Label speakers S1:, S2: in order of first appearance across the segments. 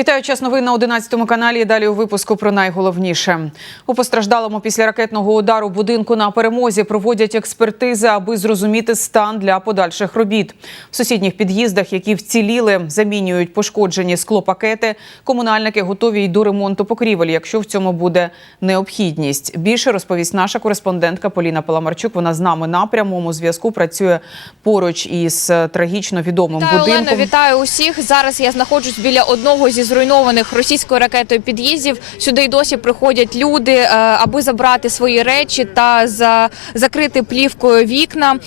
S1: Вітаю час новин на 11 каналі. Далі у випуску про найголовніше. У постраждалому після ракетного удару будинку на перемозі проводять експертизи, аби зрозуміти стан для подальших робіт. В сусідніх під'їздах, які вціліли, замінюють пошкоджені склопакети. Комунальники готові й до ремонту покрівель, якщо в цьому буде необхідність. Більше розповість наша кореспондентка Поліна Паламарчук. Вона з нами на прямому зв'язку працює поруч із е, трагічно відомим
S2: Вітаю,
S1: будинком.
S2: Олено, вітаю усіх. Зараз я знаходжусь біля одного зі зруйнованих російською ракетою під'їздів. Сюди й досі приходять люди, е, аби забрати свої речі та за закрити плівкою вікна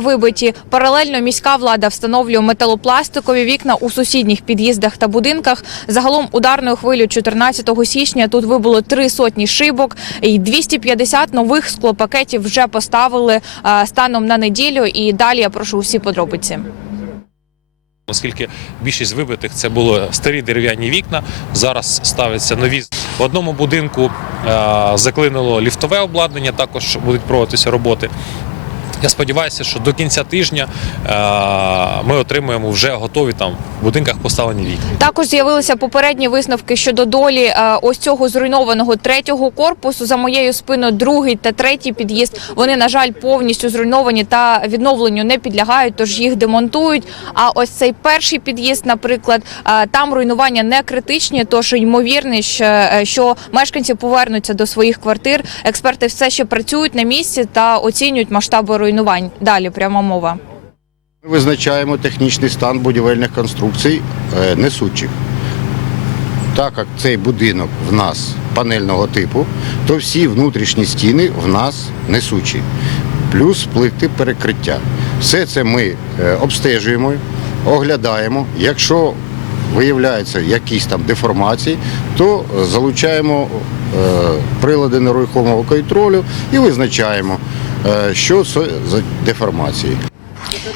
S2: вибиті. Паралельно міська влада встановлює металопластикові вікна у сусідніх під'їздах та будинках. Загалом ударною хвилю 14 січня тут вибуло три сотні шибок, і 250 нових склопакетів вже поставили е, станом на неділю. І далі я прошу усі подробиці.
S3: Оскільки більшість вибитих це були старі дерев'яні вікна, зараз ставляться нові. В одному будинку е, заклинило ліфтове обладнання, також будуть проводитися роботи. Я сподіваюся, що до кінця тижня е, ми отримаємо вже готові там в будинках поставлені вікна.
S2: Також з'явилися попередні висновки щодо долі е, ось цього зруйнованого третього корпусу. За моєю спиною другий та третій під'їзд. Вони на жаль повністю зруйновані та відновленню не підлягають, тож їх демонтують. А ось цей перший під'їзд, наприклад, е, там руйнування не критичні, тож ймовірно, що, мешканці повернуться до своїх квартир. Експерти все ще працюють на місці та оцінюють масштаби руйнувань. Далі пряма мова.
S4: Ми визначаємо технічний стан будівельних конструкцій е, несучих. Так як цей будинок в нас панельного типу, то всі внутрішні стіни в нас несучі, плюс плити перекриття. Все це ми е, обстежуємо, оглядаємо. Якщо виявляються якісь там деформації, то залучаємо е, прилади нерухомого контролю і визначаємо, що це за деформації.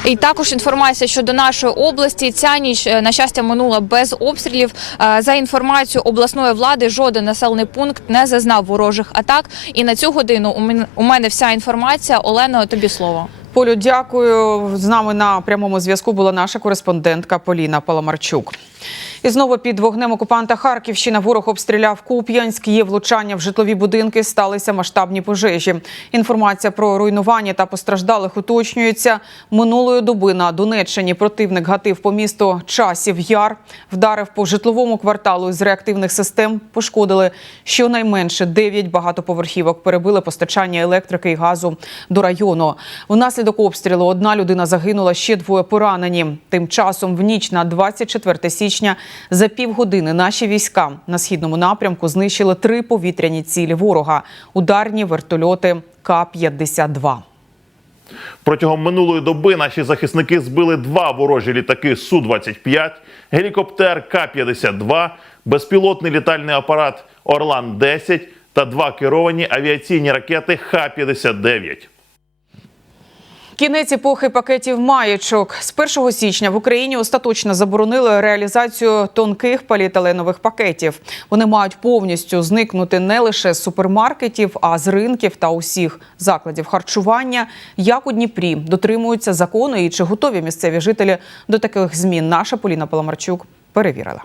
S2: І також інформація щодо нашої області. Ця ніч е, на щастя минула без обстрілів. Е, За інформацією обласної влади, жоден населений пункт не зазнав ворожих атак. І на цю годину у мене вся інформація. Олено, тобі слово.
S1: Полю, дякую. З нами на прямому зв'язку була наша кореспондентка Поліна Паламарчук. І знову під вогнем окупанта Харківщина ворог обстріляв Куп'янськ. Є влучання в житлові будинки. Сталися масштабні пожежі. Інформація про руйнування та постраждалих уточнюється. Минулої доби на Донеччині противник гатив по місту часів яр, вдарив по житловому кварталу з реактивних систем. Пошкодили щонайменше 9 багатоповерхівок. Перебили постачання електрики і газу до району. Внаслідок обстрілу одна людина загинула, ще двоє поранені. Тим часом в ніч на 24 січня за півгодини наші війська на східному напрямку знищили три повітряні цілі ворога ударні вертольоти К-52.
S5: Протягом минулої доби наші захисники збили два ворожі літаки Су-25, гелікоптер К-52, безпілотний літальний апарат Орлан-10 та два керовані авіаційні ракети Х-59.
S1: Кінець епохи пакетів маєчок з 1 січня в Україні остаточно заборонили реалізацію тонких поліетиленових пакетів. Вони мають повністю зникнути не лише з супермаркетів, а з ринків та усіх закладів харчування. Як у Дніпрі дотримуються закону і чи готові місцеві жителі до таких змін? Наша Поліна Паламарчук перевірила.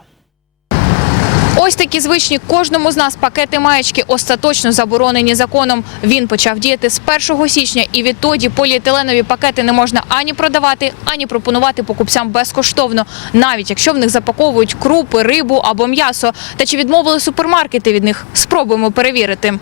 S2: Ось такі звичні кожному з нас пакети маєчки остаточно заборонені законом. Він почав діяти з 1 січня, і відтоді поліетиленові пакети не можна ані продавати, ані пропонувати покупцям безкоштовно, навіть якщо в них запаковують крупи, рибу або м'ясо. Та чи відмовили супермаркети від них? Спробуємо перевірити.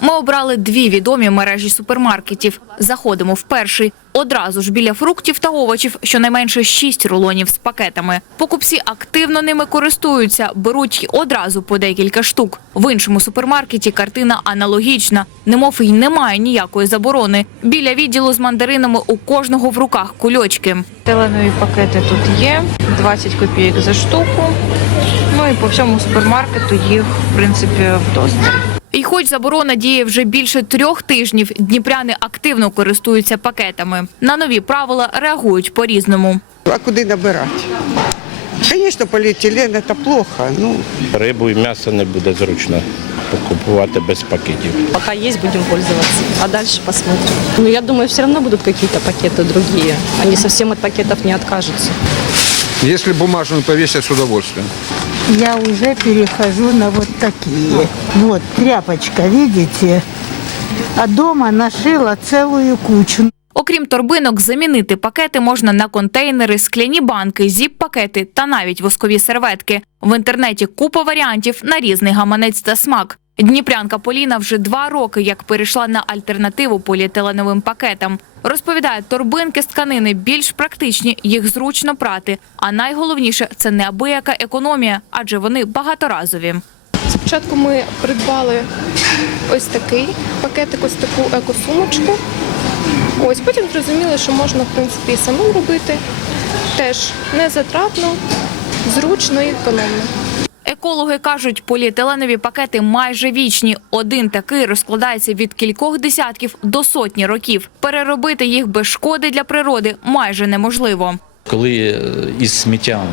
S2: Ми обрали дві відомі мережі супермаркетів. Заходимо в перший. Одразу ж біля фруктів та овочів щонайменше шість рулонів з пакетами. Покупці активно ними користуються, беруть одразу по декілька штук. В іншому супермаркеті картина аналогічна, немов і немає ніякої заборони. Біля відділу з мандаринами у кожного в руках кульочки.
S6: Теленові пакети тут є, 20 копійок за штуку. Ну і по всьому супермаркету їх, в принципі, вдосталь.
S2: І хоч заборона діє вже більше трьох тижнів, дніпряни активно користуються пакетами. На нові правила реагують по-різному.
S7: А куди набирати? Звісно, поліетилен – це плохо. Ну,
S8: Рибу і м'ясо не буде зручно покупувати без пакетів.
S9: Пока есть, будем пользоваться. А дальше посмотрим. Но я думаю, все равно будут какие-то пакеты другие. Они совсем от пакетов не откажутся.
S10: Если бумажную повесят с удовольствием. Я уже перехожу на вот такие. Вот тряпочка, видите? А дома нашила целую кучу.
S2: Окрім торбинок, замінити пакети можна на контейнери, скляні банки, зіп-пакети та навіть воскові серветки. В інтернеті купа варіантів на різний гаманець та смак. Дніпрянка Поліна вже два роки як перейшла на альтернативу поліетиленовим пакетам. Розповідає, торбинки з тканини більш практичні, їх зручно прати. А найголовніше це неабияка економія, адже вони багаторазові.
S11: Спочатку ми придбали ось такий пакетик, ось таку екосумочку. Ось потім зрозуміли, що можна в принципі і самим робити. Теж не затратно, зручно і економно.
S2: Екологи кажуть, поліетиленові пакети майже вічні. Один такий розкладається від кількох десятків до сотні років. Переробити їх без шкоди для природи майже неможливо.
S12: Коли е, із сміттям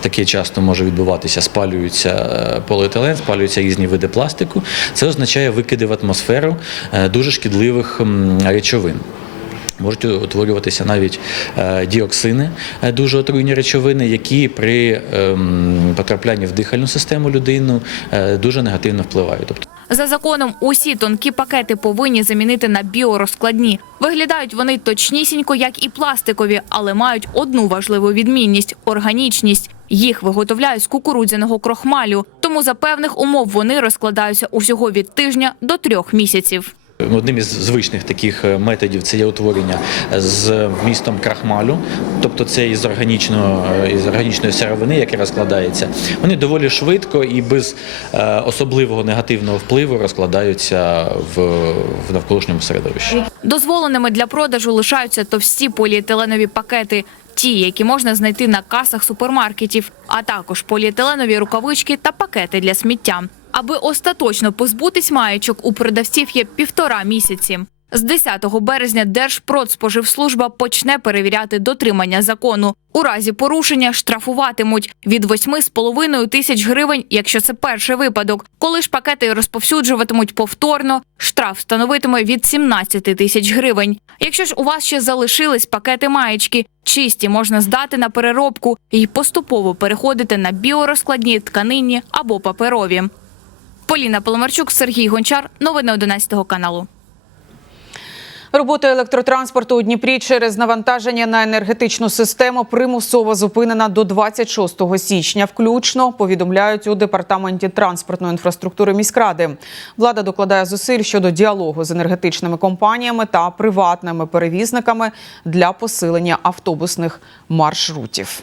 S12: таке часто може відбуватися, спалюється е, поліетилен, спалюються різні види пластику, це означає викиди в атмосферу е, дуже шкідливих речовин. Можуть утворюватися навіть е, діоксини, е, дуже отруйні речовини, які при ем, потраплянні в дихальну систему людину е, дуже негативно впливають. Тобто
S2: За законом, усі тонкі пакети повинні замінити на біорозкладні. Виглядають вони точнісінько, як і пластикові, але мають одну важливу відмінність органічність. Їх виготовляють з кукурудзяного крохмалю, тому за певних умов вони розкладаються усього від тижня до трьох місяців.
S12: Одним із звичних таких е, методів це є утворення з вмістом крахмалю, тобто це із органічного е, із органічної сировини, яка розкладається. Вони доволі швидко і без е, особливого негативного впливу розкладаються в, в навколишньому середовищі.
S2: Дозволеними для продажу лишаються товсті поліетиленові пакети, ті, які можна знайти на касах супермаркетів, а також поліетиленові рукавички та пакети для сміття. Аби остаточно позбутись маєчок, у продавців є півтора місяці. З 10 березня Держпродспоживслужба почне перевіряти дотримання закону. У разі порушення штрафуватимуть від 8,5 тисяч гривень, якщо це перший випадок. Коли ж пакети розповсюджуватимуть повторно, штраф становитиме від 17 тисяч гривень. Якщо ж у вас ще залишились пакети маєчки, чисті можна здати на переробку і поступово переходити на біорозкладні тканинні або паперові. Поліна Поломарчук, Сергій Гончар. Новини 11 каналу.
S1: Робота електротранспорту у Дніпрі через навантаження на енергетичну систему примусово зупинена до 26 січня. Включно повідомляють у департаменті транспортної інфраструктури міськради. Влада докладає зусиль щодо діалогу з енергетичними компаніями та приватними перевізниками для посилення автобусних маршрутів.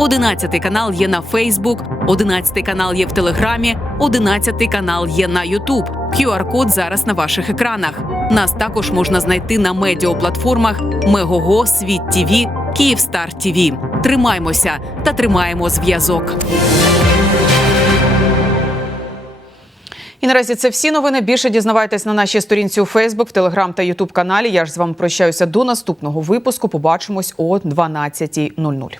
S13: 11 канал є на Фейсбук, 11 канал є в Телеграмі, 11 канал є на Ютуб. QR-код зараз на ваших екранах. Нас також можна знайти на медіаплатформах Мегого, Світ ТІВІ, Київстар ТІВІ. Тримаймося та тримаємо зв'язок.
S1: І наразі це всі новини. Більше дізнавайтесь на нашій сторінці у Фейсбук, в Телеграм та Ютуб каналі. Я ж з вами прощаюся до наступного випуску. Побачимось о 12.00.